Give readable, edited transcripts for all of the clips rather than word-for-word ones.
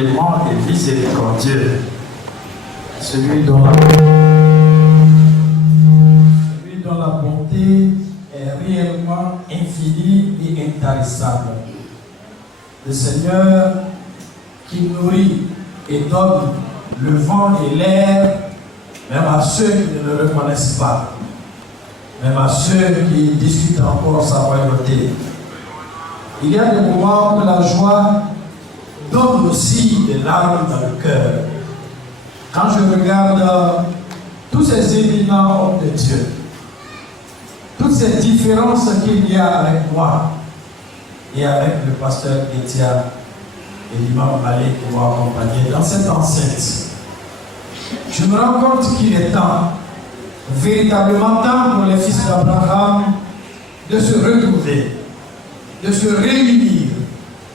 clément et miséricordieux, celui dont la bonté est réellement infinie et intarissable. Le Seigneur qui nourrit et donne le vent et l'air, même à ceux qui ne le reconnaissent pas, même à ceux qui discutent encore sa royauté. Il y a des moments où la joie donne aussi des larmes dans le cœur. Quand je regarde tous ces éminents hommes de Dieu, toutes ces différences qu'il y a avec moi et avec le pasteur Etia et l'imam Malik qui m'ont accompagné dans cette enceinte, je me rends compte qu'il est temps, véritablement temps pour les fils d'Abraham de se retrouver, de se réunir,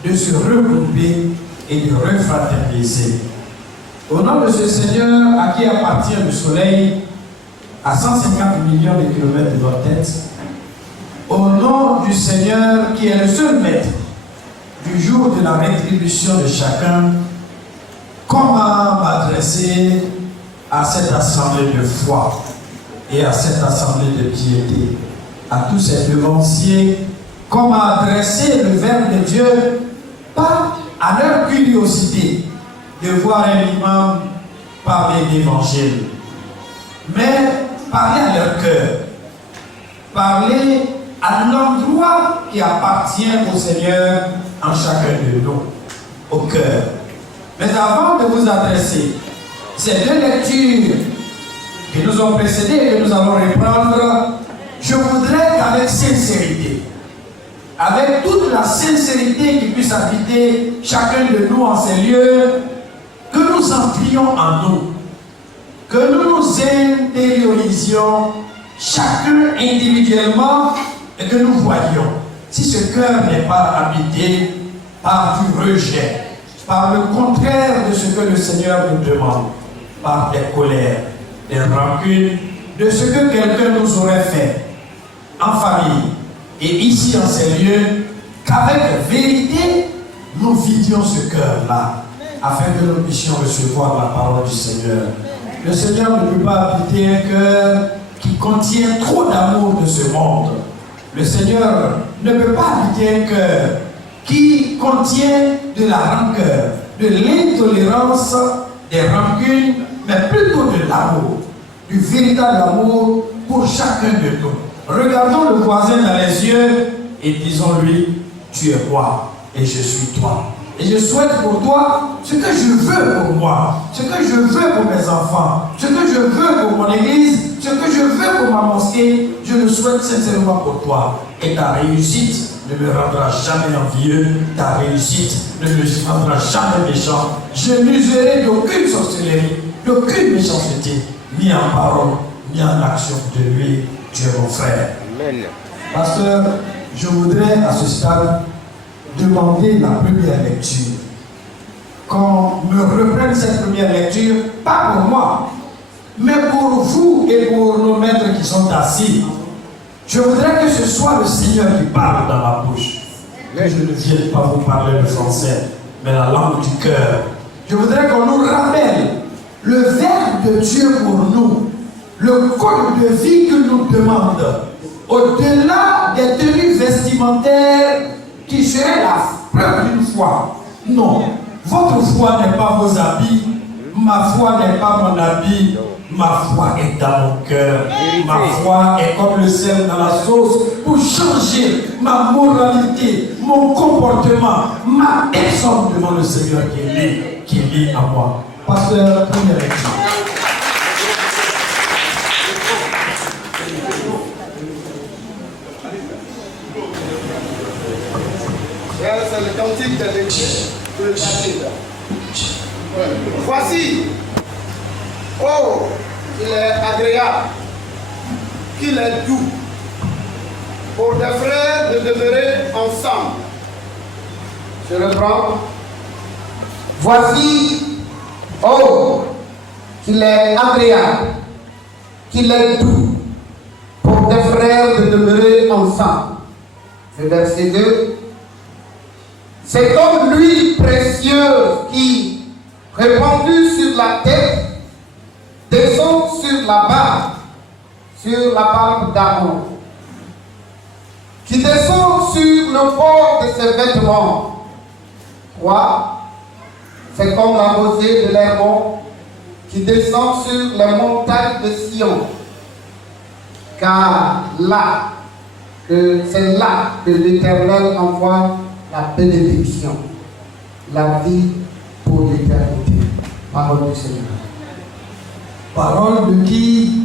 de se regrouper et de refraterniser. Au nom de ce Seigneur à qui appartient le soleil à 150 millions de kilomètres de notre tête, au nom du Seigneur qui est le seul maître du jour de la rétribution de chacun, comment m'adresser à cette assemblée de foi et à cette assemblée de piété, à tous ces devanciers, comment adresser le verbe de Dieu, pas à leur curiosité de voir un imam parler d'évangile, mais parler à leur cœur, parler à l'endroit qui appartient au Seigneur en chacun de nous, au cœur. Mais avant de vous adresser ces deux lectures qui nous ont précédées et que nous allons reprendre, je voudrais qu'avec sincérité, avec toute la sincérité qui puisse habiter chacun de nous en ces lieux, que nous entrions en nous, que nous nous intériorisions chacun individuellement et que nous voyions si ce cœur n'est pas habité par du rejet, par le contraire de ce que le Seigneur nous demande, par des colères, des rancunes, de ce que quelqu'un nous aurait fait en famille et ici dans ces lieux, qu'avec vérité, nous vidions ce cœur-là, afin que nous puissions recevoir la parole du Seigneur. Le Seigneur ne peut pas habiter un cœur qui contient trop d'amour de ce monde. Le Seigneur ne peut pas habiter un cœur qui contient de la rancœur, de l'intolérance, des rancunes, mais plutôt de l'amour, du véritable amour pour chacun de nous. Regardons le voisin dans les yeux et disons-lui, tu es roi et je suis toi. Et je souhaite pour toi ce que je veux pour moi, ce que je veux pour mes enfants, ce que je veux pour mon église, ce que je veux pour ma mosquée, je le souhaite sincèrement pour toi. Et ta réussite ne me rendra jamais envieux, ta réussite ne me rendra jamais méchant. Je n'userai d'aucune sorcellerie, d'aucune méchanceté, ni en parole, ni en action de lui. Tu es mon frère. Amen. Pasteur, je voudrais à ce stade demander la première lecture. Qu'on me reprenne cette première lecture, pas pour moi, mais pour vous et pour nos maîtres qui sont assis. Je voudrais que ce soit le Seigneur qui parle dans ma bouche. Que je ne vienne pas vous parler le français, mais la langue du cœur. Je voudrais qu'on nous rappelle le verbe de Dieu pour nous, le code de vie qu'il nous demande, au-delà des tenues vestimentaires qui serait la preuve d'une foi. Non, votre foi n'est pas vos habits, ma foi n'est pas mon habit, ma foi est dans mon cœur. Ma foi est comme le sel dans la sauce pour changer ma moralité, mon comportement, ma personne devant le Seigneur qui est lié à moi. Pasteur, première lecture. C'est le cantique de l'église. Voici, oh, il est agréable, qu'il est doux, pour des frères de demeurer ensemble. Je reprends. Voici, oh, qu'il est agréable, qu'il est doux, pour des frères de demeurer ensemble. C'est verset 2. C'est comme l'huile précieuse qui répandu sur la tête, descend sur la barbe d'Aaron, qui descend sur le bord de ses vêtements. 3. C'est comme la rosée de l'Hermon qui descend sur les montagnes de Sion. Car c'est là que l'Éternel envoie la bénédiction, la vie pour l'éternité. Parole du Seigneur. Parole de qui?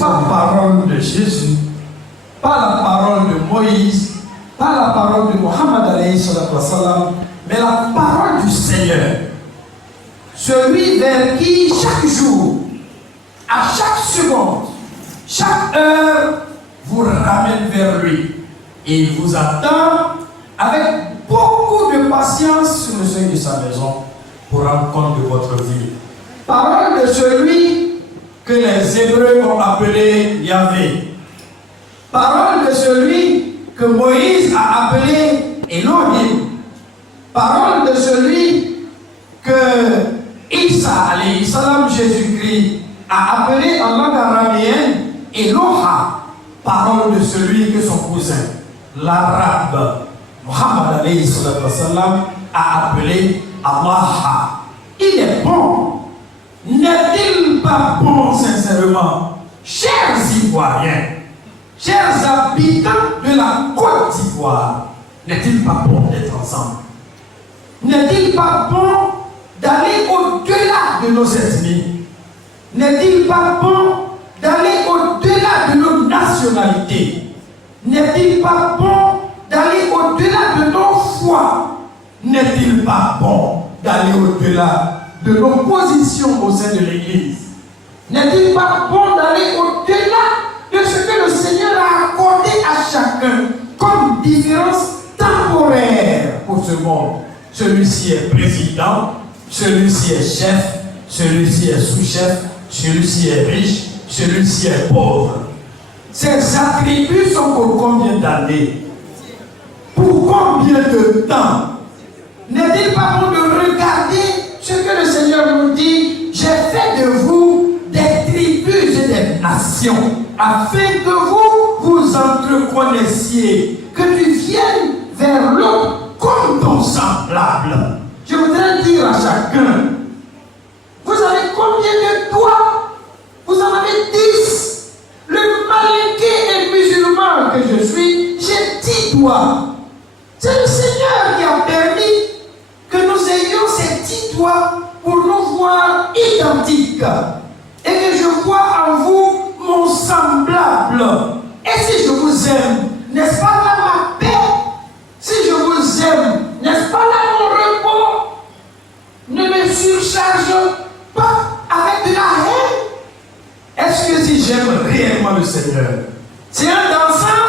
Pas parole de Jésus, pas la parole de Moïse, pas la parole de Mohammed alayhi sallam, mais la parole du Seigneur. Celui vers qui chaque jour, à chaque seconde, chaque heure, vous ramène vers lui. Et il vous attend avec beaucoup de patience sur le seuil de sa maison pour rendre compte de votre vie. Parole de celui que les Hébreux ont appelé Yahvé. Parole de celui que Moïse a appelé Elohim. Parole de celui que Isa alayhi salam, Jésus-Christ, a appelé en langue araméenne Eloha. Parole de celui que son cousin, l'arabe Mohammed alayhi salam, a appelé Allah. Il est bon. N'est-il pas bon, sincèrement, chers Ivoiriens, chers habitants de la Côte d'Ivoire, n'est-il pas bon d'être ensemble? N'est-il pas bon d'aller au-delà de nos ethnies? N'est-il pas bon d'aller au-delà de nos nationalités? N'est-il pas bon d'aller au-delà de nos foi? N'est-il pas bon d'aller au-delà de nos positions au sein de l'Église? N'est-il pas bon d'aller au-delà de ce que le Seigneur a accordé à chacun comme différence temporaire pour ce monde? Celui-ci est président, celui-ci est chef, celui-ci est sous-chef, celui-ci est riche, celui-ci est pauvre. Ces attributs sont pour combien d'années? Pour combien de temps? N'est-il pas bon de regarder ce que le Seigneur nous dit? J'ai fait de vous des tribus et des nations, afin que vous entreconnaissiez, que tu viennes vers l'autre comme ton semblable. Je voudrais dire à chacun, vous avez combien de doigts? Vous en avez 10. Le malinqué et musulman que je suis, j'ai 10 doigts. C'est le Seigneur qui a permis que nous ayons ces 10 doigts pour nous voir identiques. Et que je vois en vous mon semblable. Et si je vous aime, n'est-ce pas là ma paix? Si je vous aime, n'est-ce pas là mon repos? Ne me surcharge pas avec de la haine. Est-ce que si j'aime réellement le Seigneur, c'est un dansant,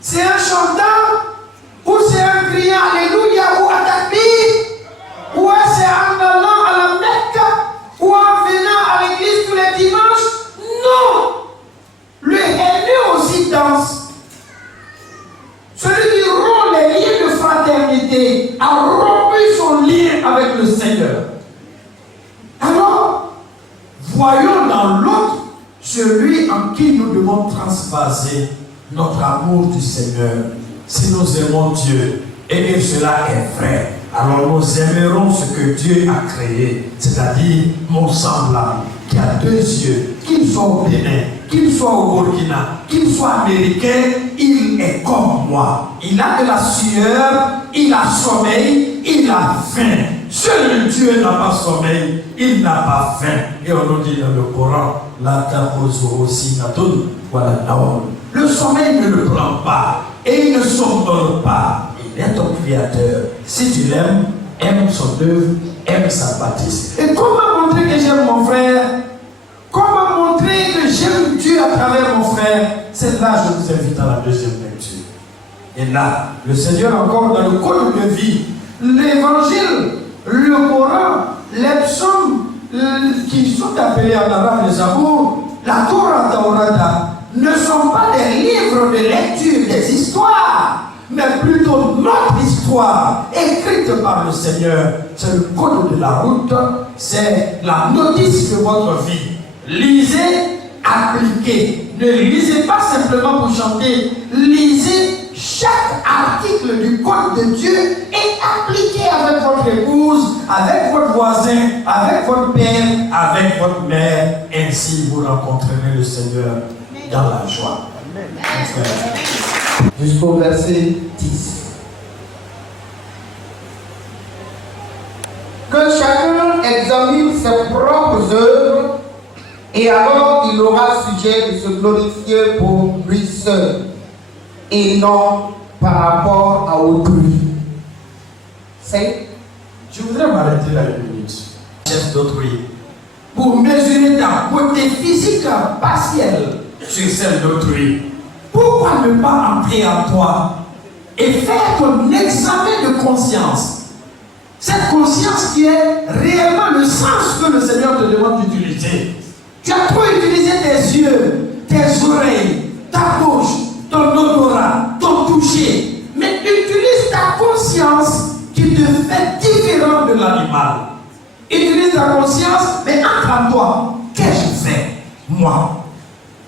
c'est un chanteur, ou c'est un criant Alléluia ou Atabi, ou c'est en allant à la Mecque, ou en venant à l'église tous les dimanches? Non! Le haineux aussi danse. Celui qui rompt les liens de fraternité a rompu son lien avec le Seigneur. Alors, voyons dans l'autre celui en qui nous devons transvaser notre amour du Seigneur. Si nous aimons Dieu et que cela est vrai, alors nous aimerons ce que Dieu a créé, c'est-à-dire mon semblable, qui a 2 yeux, qu'il soit au Bénin, qu'il soit au Burkina, qu'il soit américain, il est comme moi. Il a de la sueur, il a sommeil, il a faim. Seul Dieu n'a pas sommeil, il n'a pas faim. Et on nous dit dans le Coran, la tapozo aussi natun, voilà naon. Le sommeil ne le prend pas et il ne somnole pas. Il est ton créateur. Si tu l'aimes, aime son œuvre, aime sa bâtisse. Et comment montrer que j'aime mon frère? Comment montrer que j'aime Dieu à travers mon frère? C'est là que je vous invite à la deuxième lecture. Et là, le Seigneur encore dans le code de vie, l'évangile, le Coran, les psaumes qui sont appelés en arabe les amours, la Torah Taurata, ne sont pas des livres de lecture des histoires, mais plutôt notre histoire. histoire écrite par le Seigneur. C'est le code de la route, c'est la notice de votre vie. Lisez, appliquez. Ne lisez pas simplement pour chanter. Lisez chaque article du code de Dieu et appliquez avec votre épouse, avec votre voisin, avec votre père, avec votre mère. Ainsi, vous rencontrerez le Seigneur dans la joie. Jusqu'au verset 10. Que chacun examine ses propres œuvres et alors il aura sujet de se glorifier pour lui seul et non par rapport à autrui. C'est. Je voudrais m'arrêter là une minute. Chef d'autrui. Pour mesurer ta beauté physique partielle sur celle d'autrui. Pourquoi ne pas entrer en toi et faire ton examen de conscience? Cette conscience qui est réellement le sens que le Seigneur te demande d'utiliser. Tu as trop utilisé tes yeux, tes oreilles, ta bouche, ton odorat, ton toucher. Mais utilise ta conscience qui te fait différent de l'animal. Utilise ta conscience, mais entre en toi. Qu'ai-je fait? Moi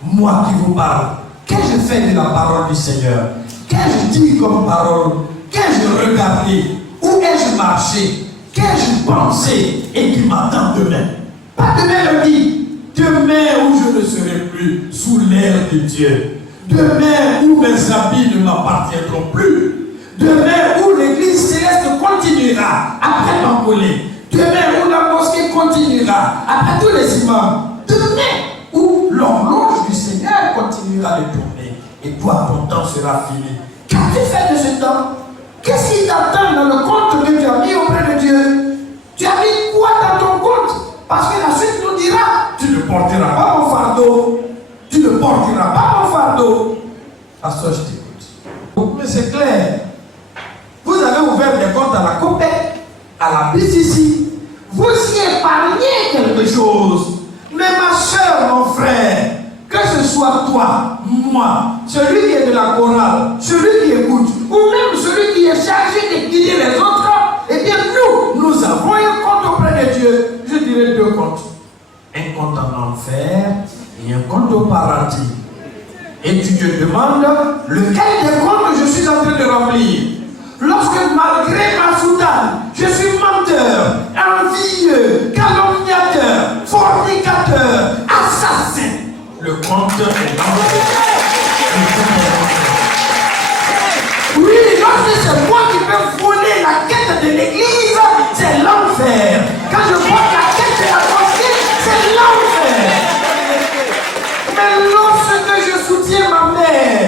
qui vous parle. Qu'ai-je fait de la parole du Seigneur? Qu'ai-je dit comme parole? Qu'ai-je regardé? Où ai-je marché? Qu'ai-je pensé? Et qui m'attend demain? Pas demain lundi. Demain où je ne serai plus sous l'air de Dieu. Demain où mes habits ne m'appartiendront plus. Demain où l'église céleste continuera après m'envoler. Demain où la mosquée continuera après tous les imams. Demain où l'horloge du Seigneur continuera de tourner. Et toi, ton temps sera fini. Qu'as-tu fait de ce temps? Qu'est-ce qui t'attend dans le compte que tu as mis auprès de Dieu? Tu as mis quoi dans ton compte? Parce que la suite nous dira, tu ne porteras pas mon fardeau. Tu ne porteras pas mon fardeau. À ça, je t'écoute. Mais c'est clair. Vous avez ouvert des comptes à la COPEC, à la BCC. Vous y épargnez quelque chose. Mais ma soeur, mon frère, que ce soit toi, moi, celui qui est de la chorale, celui qui écoute, ou même celui qui est chargé de guider les autres, eh bien nous avons un compte auprès de Dieu. Je dirais deux comptes. Un compte en enfer et un compte au paradis. Et tu te demandes lequel des comptes je suis en train de remplir. Lorsque malgré ma soutane, je suis menteur, envieux, calomniateur, fornicateur, assassin. Le compte est l'enfer. Oui, lorsque c'est moi qui peux voler la quête de l'église, c'est l'enfer. Quand je vois la quête de la mosquée, c'est l'enfer. Mais lorsque je soutiens ma mère,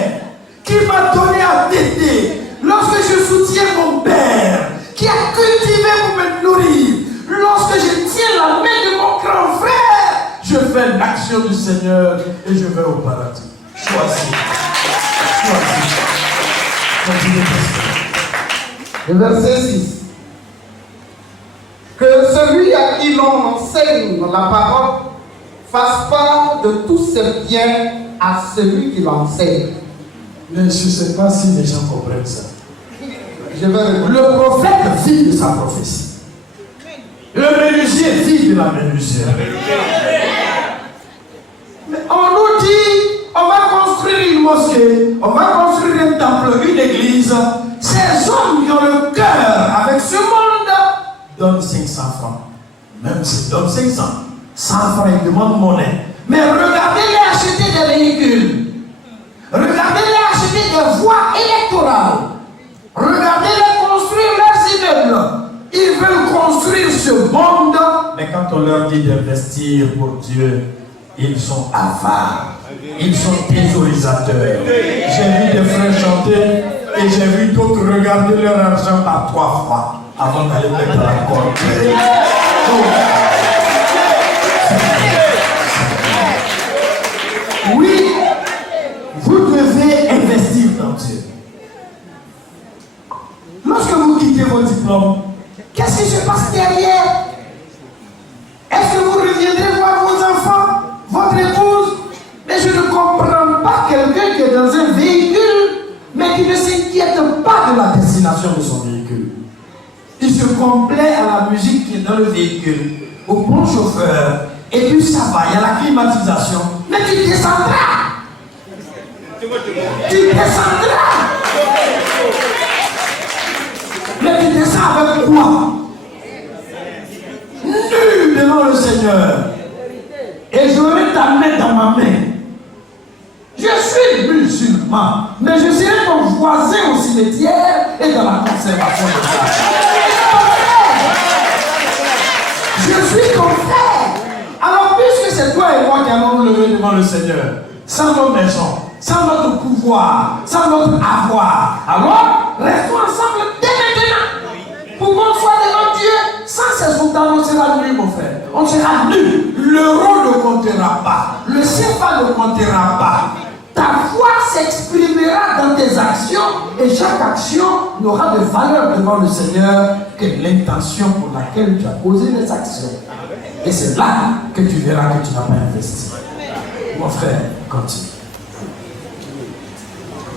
qui m'a donné à téter, lorsque je soutiens mon père, qui a cultivé pour me nourrir, lorsque je tiens la main de mon grand frère, je fais l'action du Seigneur et je vais au paradis. Choisis. Le verset 6. Que celui à qui l'on enseigne la parole fasse part de tous ses biens à celui qui l'enseigne. Mais je ne sais pas si les gens comprennent ça. Je vais répondre. Le prophète vit de sa prophétie. Le menuisier vit de la menuisière. Mais on nous dit, on va construire une mosquée, on va construire un temple, une église. Ces hommes qui ont le cœur avec ce monde donnent 500 francs. Même s'ils donnent 500, 100 francs, ils demandent monnaie. Mais regardez-les acheter des véhicules. Regardez-les acheter des voies électorales. Regardez-les construire leurs immeubles. Ils veulent construire ce monde. Mais quand on leur dit d'investir pour Dieu, ils sont avares. Ils sont thésaurisateurs. J'ai vu des frères chanter et j'ai vu d'autres regarder leur argent par 3 fois avant d'aller mettre la corde. Oui, vous devez investir dans Dieu. Lorsque vous quittez vos diplômes, qu'est-ce qui se passe derrière? Est-ce que vous reviendrez voir vos enfants, votre épouse? Mais je ne comprends pas quelqu'un qui est dans un véhicule, mais qui ne s'inquiète pas de la destination de son véhicule. véhicule, au bon chauffeur, et puis ça va, il y a la climatisation, mais tu descendras. Tu descendras. Mais tu descends avec quoi? Nu devant le Seigneur. Et je vais ta main dans ma main. Je suis musulman, mais je serai ton voisin au cimetière et dans la conservation de ça. Je suis ton frère. Alors, puisque c'est toi et moi qui allons nous lever devant le Seigneur, sans nos maisons, sans notre pouvoir, sans notre avoir, alors restons ensemble dès maintenant pour qu'on soit devant Dieu sans ces sultans. On sera nus, mon frère. On sera nus. L'euro ne comptera pas, le CFA ne comptera pas. Ta foi s'exprimera dans tes actions et chaque action n'aura de valeur devant le Seigneur que l'intention pour laquelle tu as posé les actions. Et c'est là que tu verras que tu n'as pas investi. Mon frère, continue.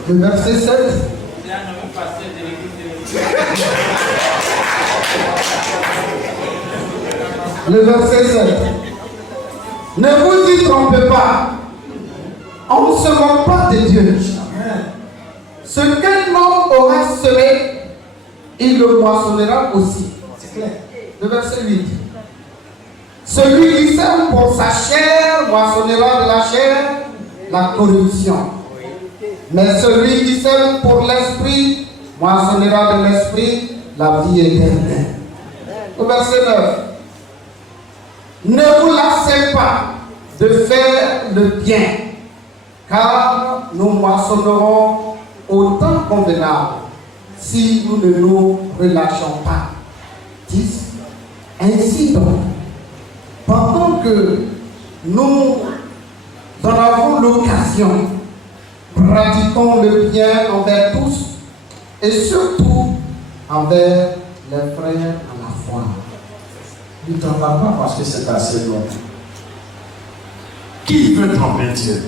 Le verset 7. Le verset 7. Ne vous y trompez pas. On ne se moque pas de Dieu. Ce qu'un homme aura semé, il le moissonnera aussi. C'est clair. Le verset 8. Celui qui sème pour sa chair moissonnera de la chair la corruption. Mais celui qui sème pour l'esprit moissonnera de l'esprit la vie éternelle. Au verset 9. Ne vous lassez pas de faire le bien, car nous moissonnerons au temps convenable si nous ne nous relâchons pas. 10. Ainsi donc, pendant que nous en avons l'occasion, pratiquons le bien envers tous et surtout envers les frères à la foi. Ne t'en va pas parce que c'est assez long. Qui veut tromper Dieu?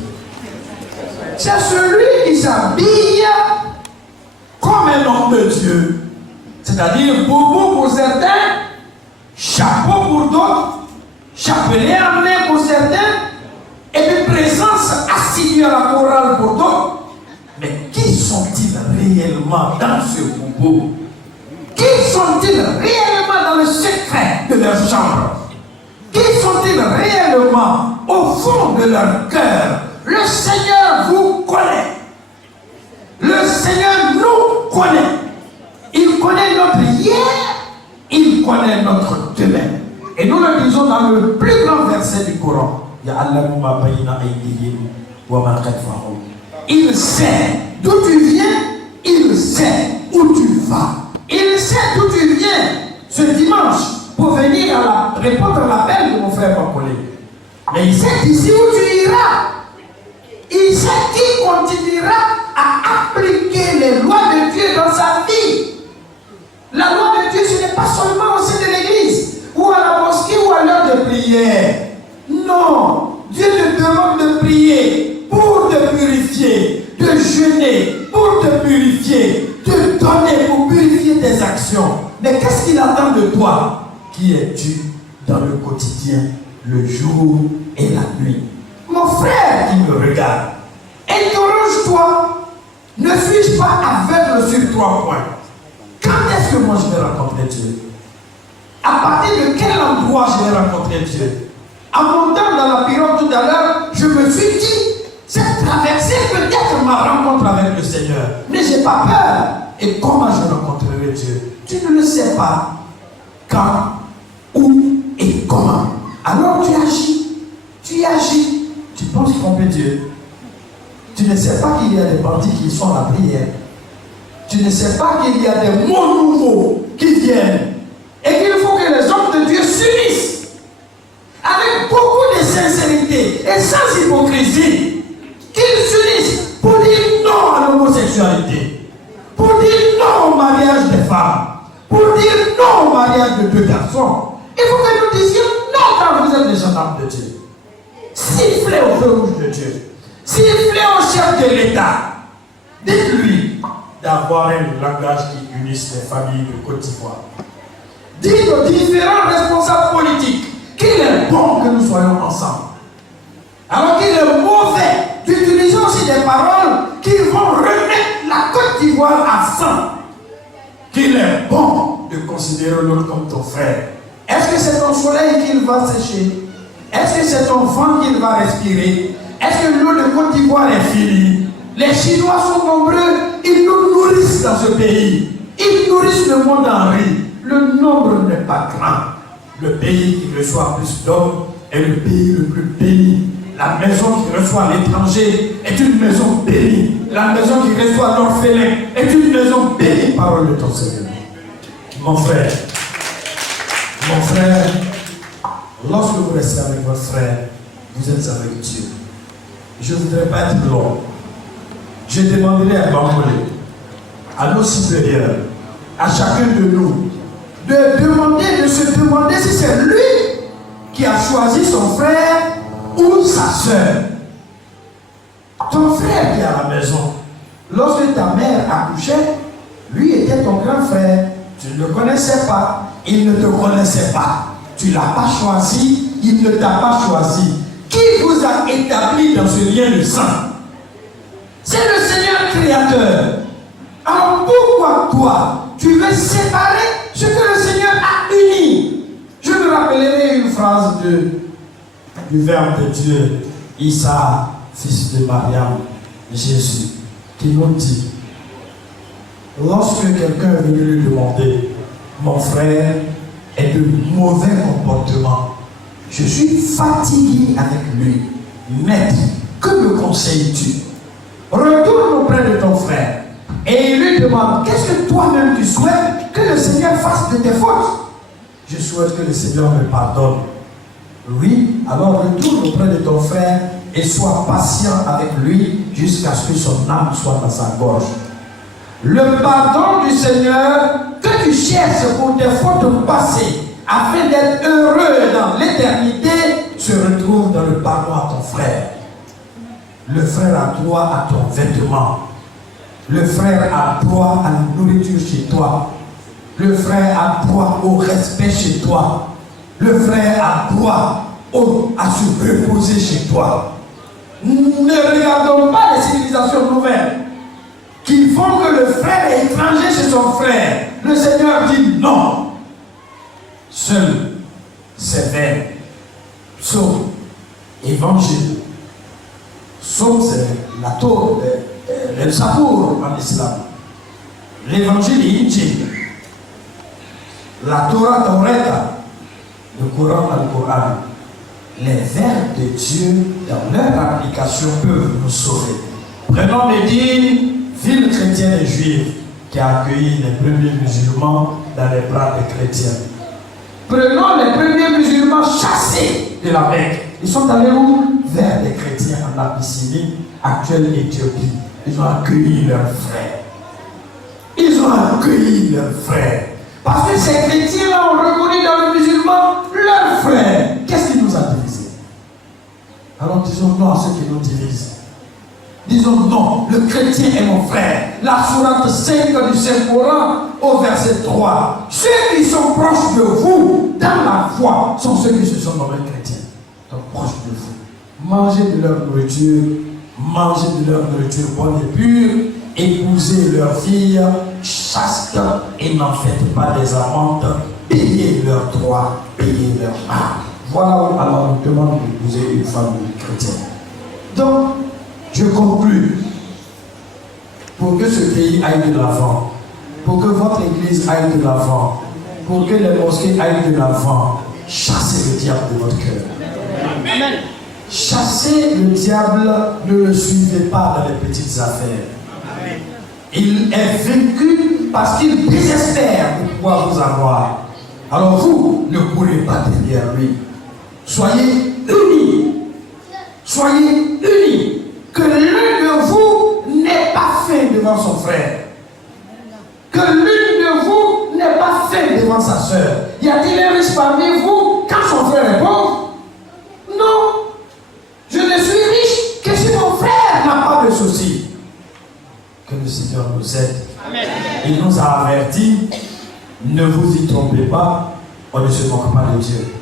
C'est celui qui s'habille comme un homme de Dieu. C'est-à-dire bobo pour certains, chapeau pour d'autres, chapelet en main pour certains, et puis présence assidue à la chorale pour d'autres. Mais qui sont-ils réellement dans ce bobo? Qui sont-ils réellement dans le secret de leur chambre? Qui sont-ils réellement au fond de leur cœur? Le Seigneur vous connaît. Le Seigneur nous connaît. Il connaît notre hier, il connaît notre demain. Et nous le disons dans le plus grand verset du Coran. Il sait d'où tu viens, il sait où tu vas. Il sait d'où tu viens ce dimanche pour venir répondre à l'appel de mon frère Pacolé. Mais il sait d'ici où tu iras. Il sait qui continuera à appliquer les lois de Dieu dans sa vie. La loi de Dieu, ce n'est pas seulement au sein de l'église, ou à la mosquée, ou à l'heure de prière. Non, Dieu te demande de prier pour te purifier, de jeûner pour te purifier, de donner pour purifier tes actions. Mais qu'est-ce qu'il attend de toi? Qui es-tu dans le quotidien, le jour et la nuit? Mon frère qui me regarde, interroge-toi. Ne suis-je pas aveugle sur 3 points? Quand est-ce que moi je vais rencontrer Dieu? À partir de quel endroit je vais rencontrer Dieu? En montant dans la pirogue tout à l'heure, je me suis dit, cette traversée peut-être ma rencontre avec le Seigneur. Mais je n'ai pas peur. Et comment je rencontrerai Dieu? Tu ne le sais pas. Quand, où et comment. Alors tu agis. Tu agis. Tu penses tromper Dieu. Tu ne sais pas qu'il y a des bandits qui sont à la prière. Tu ne sais pas qu'il y a des mots nouveaux qui viennent. Et qu'il faut que les hommes de Dieu s'unissent avec beaucoup de sincérité et sans hypocrisie. Qu'ils s'unissent pour dire non à l'homosexualité, pour dire non au mariage des femmes, pour dire non au mariage de 2 garçons. Il faut que nous disions non quand vous êtes des gendarmes de Dieu. Sifflez au feu rouge de Dieu. Sifflez au chef de l'État. Dites-lui d'avoir un langage qui unisse les familles de Côte d'Ivoire. dites aux différents responsables politiques qu'il est bon que nous soyons ensemble. Alors qu'il est mauvais d'utiliser aussi des paroles qui vont remettre la Côte d'Ivoire à 100. Qu'il est bon de considérer l'autre comme ton frère. Est-ce que c'est ton soleil qu'il va sécher? Est-ce que c'est ton vent qu'il va respirer? Est-ce que l'eau de Côte d'Ivoire est finie? Les Chinois sont nombreux, ils nous nourrissent dans ce pays. Ils nourrissent le monde en riz. Le nombre n'est pas grand. Le pays qui reçoit plus d'hommes est le pays le plus béni. La maison qui reçoit l'étranger est une maison bénie. La maison qui reçoit l'orphelin est une maison bénie. Parole de ton Seigneur. Mon frère, lorsque vous restez avec votre frère, vous êtes avec Dieu. Je ne voudrais pas être long. Je demanderai à Bambolé, à nos supérieurs, à chacun de nous, de se demander si c'est lui qui a choisi son frère ou sa soeur. Ton frère qui est à la maison, lorsque ta mère accouchait, lui était ton grand frère. Tu ne le connaissais pas, il ne te connaissait pas. Tu ne l'as pas choisi, il ne t'a pas choisi. Qui vous a établi dans ce lien de sang? C'est le Seigneur créateur. Alors pourquoi toi, tu veux séparer ce que le Seigneur a uni? Je me rappellerai une phrase du Verbe de Dieu, Issa, fils de Mariam, Jésus, qui nous dit, lorsque quelqu'un est venu lui demander, mon frère est de mauvais comportement, je suis fatigué avec lui, maître, que me conseilles-tu? Retourne auprès de ton frère et il lui demande, qu'est-ce que toi-même tu souhaites que le Seigneur fasse de tes fautes? Je souhaite que le Seigneur me pardonne. Oui, alors retourne auprès de ton frère et sois patient avec lui jusqu'à ce que son âme soit dans sa gorge. Le pardon du Seigneur que tu cherches pour tes fautes passées afin d'être heureux dans l'éternité se retrouve dans le pardon à ton frère. Le frère a droit à ton vêtement. Le frère a droit à la nourriture chez toi. Le frère a droit au respect chez toi. Le frère a droit à se reposer chez toi. Ne regardons pas les civilisations nouvelles qui font que le frère est étranger chez son frère. Le Seigneur dit non. Seul, c'est vers psaume, évangile. Psaume, c'est la Torah, le Sabour en islam. L'évangile est Injil. La Torah, Taureta, le Coran, le Coran. Les vers de Dieu, dans leur application, peuvent nous sauver. Prenons Médine, ville chrétienne et juive, qui a accueilli les premiers musulmans dans les bras des chrétiens. Prenons les premiers musulmans chassés de la Mecque. Ils sont allés où? Vers les chrétiens en Abyssinie, actuelle Éthiopie. Ils ont accueilli leurs frères. Ils ont accueilli leurs frères. Parce que ces chrétiens-là ont reconnu dans le musulman leurs frères. Qu'est-ce qui nous a divisés? Alors disons non à ceux qui nous divisent. Disons non, le chrétien est mon frère. La sourate 5 du Saint-Coran au verset 3. Ceux qui sont proches de vous dans la foi sont ceux qui se sont nommés chrétiens. Donc proches de vous. Mangez de leur nourriture, bonne et pure, épousez leurs filles chastes et n'en faites pas des amantes, payez leurs droits, payez leurs marques. Voilà où alors on demande d'épouser une femme chrétienne. Donc, je conclue. Pour que ce pays aille de l'avant, pour que votre église aille de l'avant, pour que les mosquées aillent de l'avant, chassez le diable de votre cœur. Amen. Chassez le diable, ne le suivez pas dans les petites affaires. Amen. Il est vaincu parce qu'il désespère de pouvoir vous avoir. Alors vous, ne courez pas derrière lui. Soyez unis. Soyez unis. Que l'un de vous n'ait pas faim devant son frère. Que l'une de vous n'ait pas faim devant sa soeur. Y a-t-il un riche parmi vous quand son frère est pauvre? Non. Je ne suis riche que si mon frère n'a pas de soucis. Que le Seigneur nous aide. Amen. Il nous a avertis, ne vous y trompez pas, on ne se moque pas de Dieu.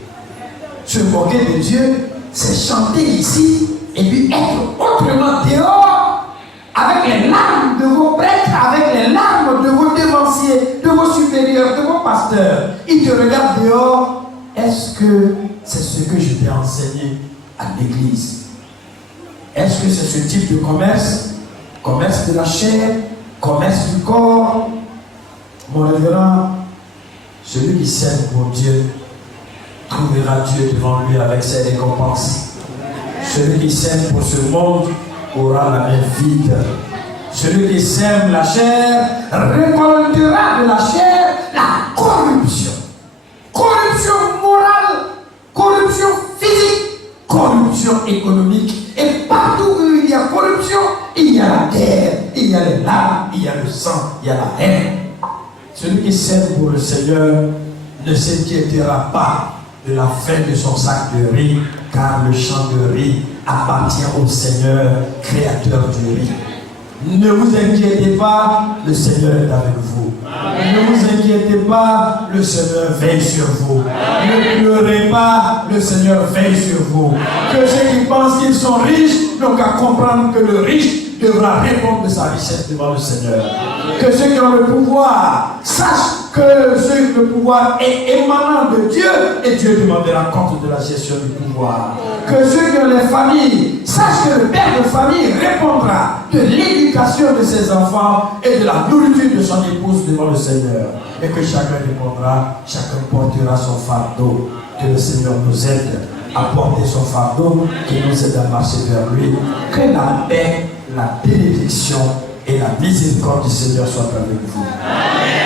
Se moquer de Dieu, c'est chanter ici et puis être autrement dehors avec les larmes de vos prêtres, avec les larmes de vos devanciers, de vos supérieurs, de vos pasteurs. Ils te regardent dehors. Est-ce que c'est ce que je t'ai enseigné à l'église? Est-ce que c'est ce type de commerce? Commerce de la chair, commerce du corps? Mon révérend, celui qui sème pour Dieu trouvera Dieu devant lui avec ses récompenses. Celui qui sème pour ce monde aura la main vide. Celui qui sème la chair récoltera de la chair la corruption. Corruption morale, corruption physique, corruption économique. Et partout où il y a corruption, il y a la guerre, il y a les larmes, il y a le sang, il y a la haine. Celui qui sème pour le Seigneur ne s'inquiétera pas de la fin de son sac de riz, car le champ de riz appartient au Seigneur, créateur du riz. Ne vous inquiétez pas, le Seigneur est avec vous. Amen. Ne vous inquiétez pas, le Seigneur veille sur vous. Amen. Ne pleurez pas, le Seigneur veille sur vous. Amen. Que ceux qui pensent qu'ils sont riches n'ont qu'à comprendre que le riche devra répondre de sa richesse devant le Seigneur. Amen. Que ceux qui ont le pouvoir sachent que le pouvoir est émanant de Dieu et Dieu demandera compte de la gestion du pouvoir. Que ceux qui ont les familles sachent que le père de famille répondra de l'éducation de ses enfants et de la nourriture de son épouse devant le Seigneur. Et que chacun répondra, chacun portera son fardeau. Que le Seigneur nous aide à porter son fardeau, qu'il nous aide à marcher vers lui. Que la paix, la bénédiction et la miséricorde du Seigneur soient avec vous. Amen.